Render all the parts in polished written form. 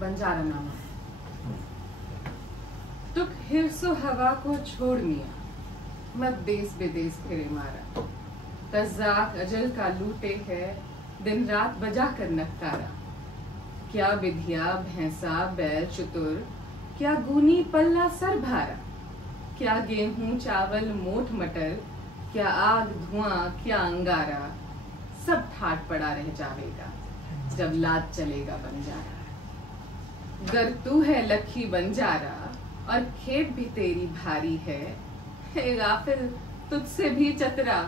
बंजारा नामा। तुक हिरसो हवा को छोड़ मिया, मत देश विदेश फिरे मारा। तज़ाक अजल का लूटे है, दिन रात बजा कर नक्कारा। क्या विधिया भैंसा बैल चतुर, क्या गूनी पल्ला सर भारा। क्या गेहूं चावल मोठ मटर, क्या आग धुआं क्या अंगारा। सब ठाट पड़ा रह जावेगा, जब लाद चलेगा बंजारा। गर तू है लखी बंजारा, और खेत भी तेरी भारी है। हे गाफिल, तुझसे भी चतरा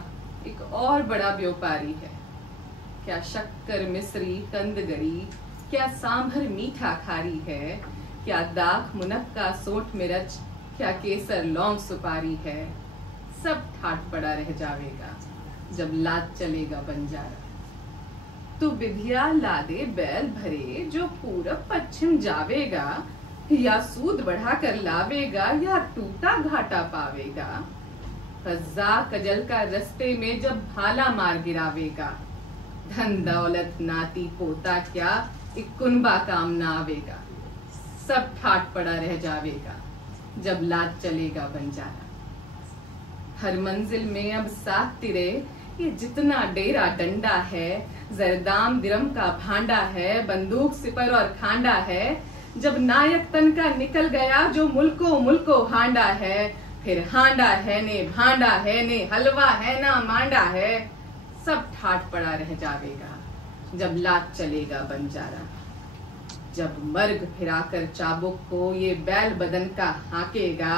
एक और बड़ा व्यापारी है। क्या शक्कर मिश्री कंदगरी, क्या सांभर मीठा खारी है। क्या दाख मुनक्का सोंठ मिर्च, क्या केसर लौंग सुपारी है। सब ठाट पड़ा रह जावेगा, जब लाद चलेगा बंजारा। तू विधिया लादे बैल भरे, जो पूरब पश्चिम जावेगा। या सूद बढ़ा कर लावेगा, या टूटा घाटा पावेगा। फज्जा कजल का रस्ते में जब भाला मार गिरावेगा। धन दौलत नाती पोता क्या, एक कुनबा काम ना आवेगा। सब ठाट पड़ा रह जावेगा, जब लाद चलेगा बंजारा। हर मंजिल में अब साथ तिरे, ये जितना डेरा डंडा है। जरदाम दिरम का भांडा है, बंदूक सिपर और खांडा है। जब नायक तन का निकल गया, जो मुल्को हांडा है। फिर हांडा है ने भांडा है ने, हलवा है ना मांडा है। सब ठाट पड़ा रह जावेगा, जब लाद चलेगा बंजारा। जब मर्ग फिराकर चाबुक को ये बैल बदन का हाकेगा।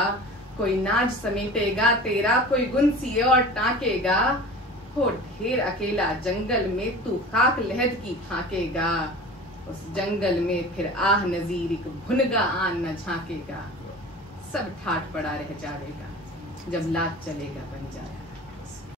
कोई नाज समेटेगा तेरा, कोई गुनसिए और टाकेगा। हो ढेर अकेला जंगल में, तू खाक लहद की फाकेगा। उस जंगल में फिर आह नजीर एक भुनगा आन न झांकेगा। सब ठाट पड़ा रह जावेगा, जब लाद चलेगा बंजारा।